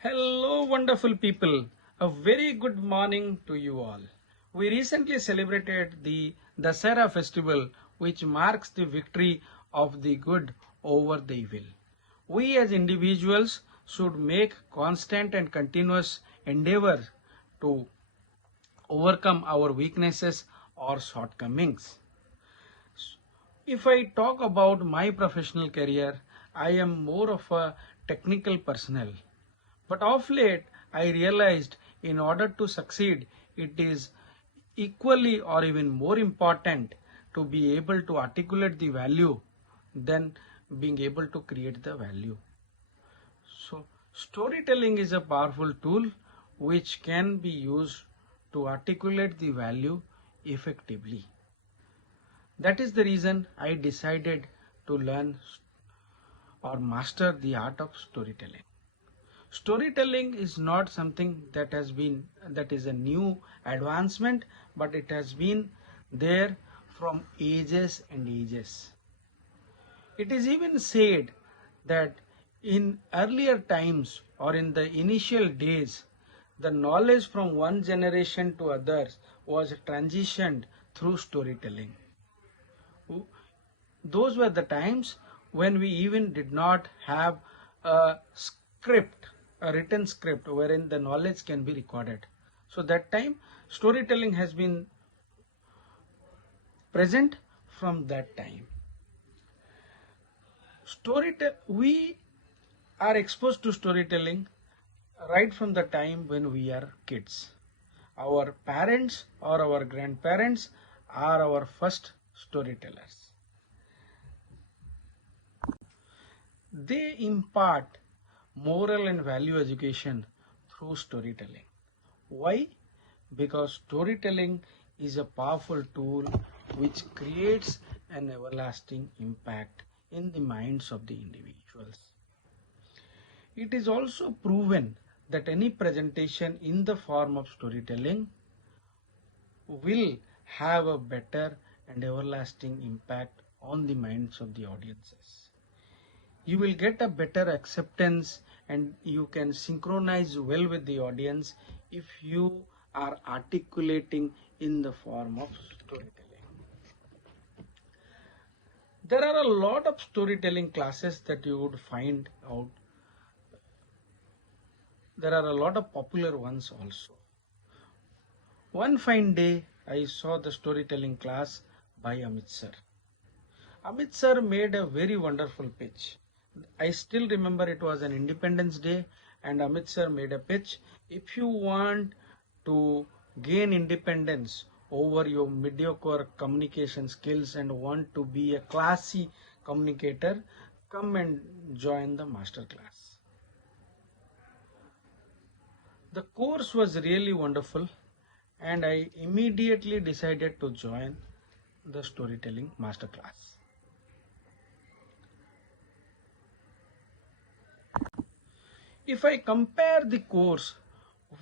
Hello, wonderful people. A very good morning to you all. We recently celebrated the Dasara festival, which marks the victory of the good over the evil. We as individuals should make constant and continuous endeavor to overcome our weaknesses or shortcomings. If I talk about my professional career, I am more of a technical personnel. But of late, I realized in order to succeed, it is equally or even more important to be able to articulate the value than being able to create the value. So, storytelling is a powerful tool which can be used to articulate the value effectively. That is the reason I decided to learn or master the art of storytelling. Storytelling is not something that is a new advancement, but it has been there from ages and ages. It is even said that in earlier times or in the initial days, the knowledge from one generation to others was transitioned through storytelling. Those were the times when we even did not have a script, a written script wherein the knowledge can be recorded. So that time storytelling has been present from that time. We are exposed to storytelling right from the time when we are kids. Our parents or our grandparents are our first storytellers. They impart moral and value education through storytelling. Why? Because storytelling is a powerful tool which creates an everlasting impact in the minds of the individuals. It is also proven that any presentation in the form of storytelling will have a better and everlasting impact on the minds of the audiences. You will get a better acceptance and you can synchronize well with the audience if you are articulating in the form of storytelling. There are a lot of storytelling classes that you would find out. There are a lot of popular ones also. One fine day, I saw the storytelling class by Amit sir. Amit sir made a very wonderful pitch. I still remember it was an Independence Day and Amit sir made a pitch. If you want to gain independence over your mediocre communication skills and want to be a classy communicator, come and join the master class. The course was really wonderful and I immediately decided to join the storytelling masterclass. If I compare the course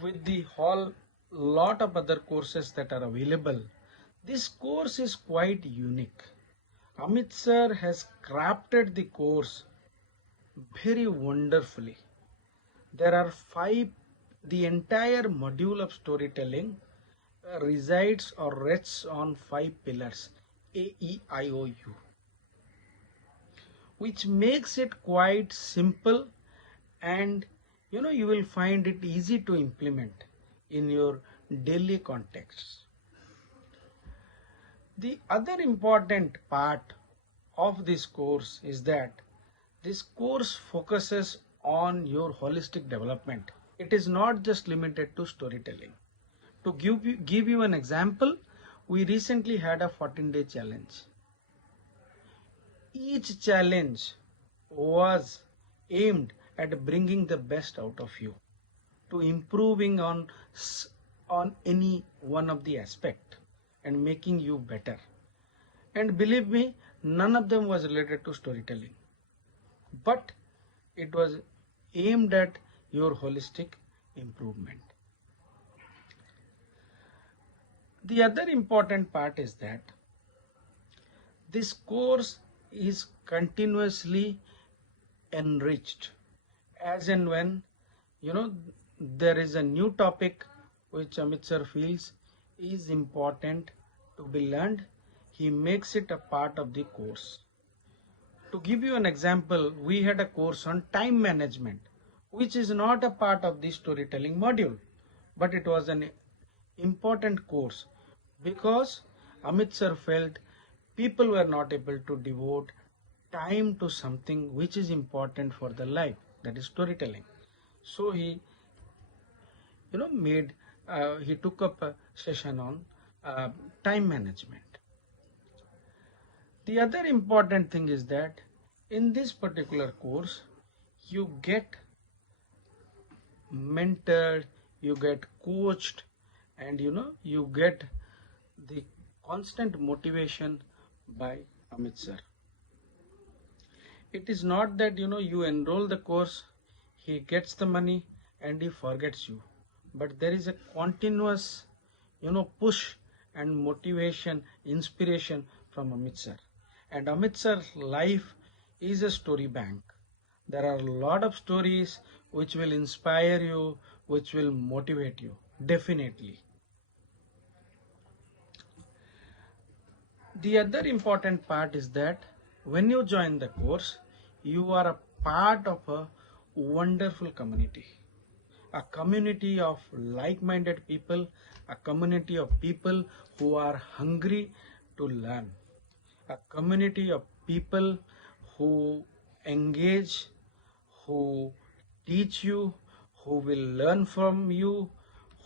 with the whole lot of other courses that are available, this course is quite unique. Amit sir has crafted the course very wonderfully. There are the entire module of storytelling resides or rests on 5 pillars A, E, I, O, U, which makes it quite simple and you will find it easy to implement in your daily context. The other important part of this course is that this course focuses on your holistic development. It is not just limited to storytelling. To give you an example, we recently had a 14-day challenge. Each challenge was aimed at bringing the best out of you, to improving on any one of the aspect and making you better. And believe me, none of them was related to storytelling, but it was aimed at your holistic improvement. The other important part is that this course is continuously enriched as and when you know, there is a new topic which Amit sir feels is important to be learned. He makes it a part of the course. To give you an example, we had a course on time management, which is not a part of the storytelling module, but it was an important course because Amit sir felt people were not able to devote time to something which is important for the life, that is storytelling. So he took up a session on uh, time management. The other important thing is that in this particular course you get mentored, you get coached, and you get the constant motivation by Amit sir. It is not that you enroll the course, he gets the money and he forgets you, but there is a continuous push and motivation, inspiration from Amit sir. And Amit sir's life is a story bank. There are a lot of stories which will inspire you, which will motivate you, definitely. The other important part is that when you join the course, you are a part of a wonderful community. A community of like-minded people, a community of people who are hungry to learn, a community of people who engage, who teach you, who will learn from you,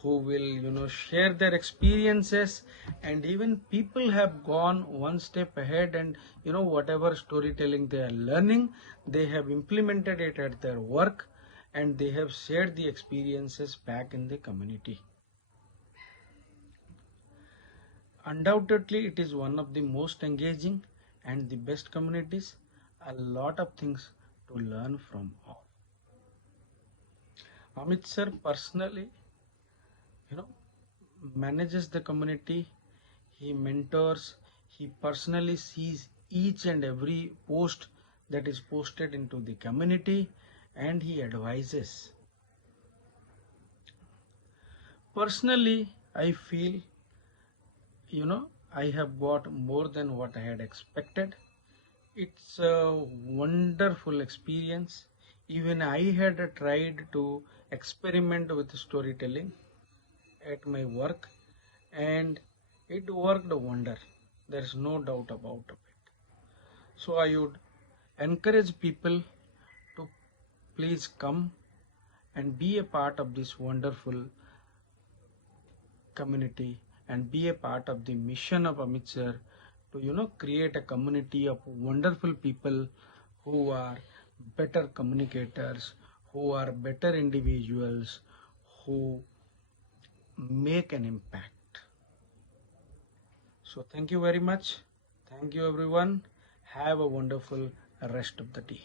who will share their experiences, and even people have gone one step ahead, and whatever storytelling they are learning, they have implemented it at their work, and they have shared the experiences back in the community. Undoubtedly, it is one of the most engaging and the best communities. A lot of things to learn from all. Amit sir personally, you know, manages the community. He mentors. He personally sees each and every post that is posted into the community, and he advises. Personally, I feel I have got more than what I had expected. It's a wonderful experience. Even I had tried to experiment with storytelling at my work, and it worked a wonder. There's no doubt about it. So I would encourage people to please come and be a part of this wonderful community and be a part of the mission of Amit sir to create a community of wonderful people who are better communicators, who are better individuals, who make an impact. So thank you very much. Thank you everyone. Have a wonderful rest of the day.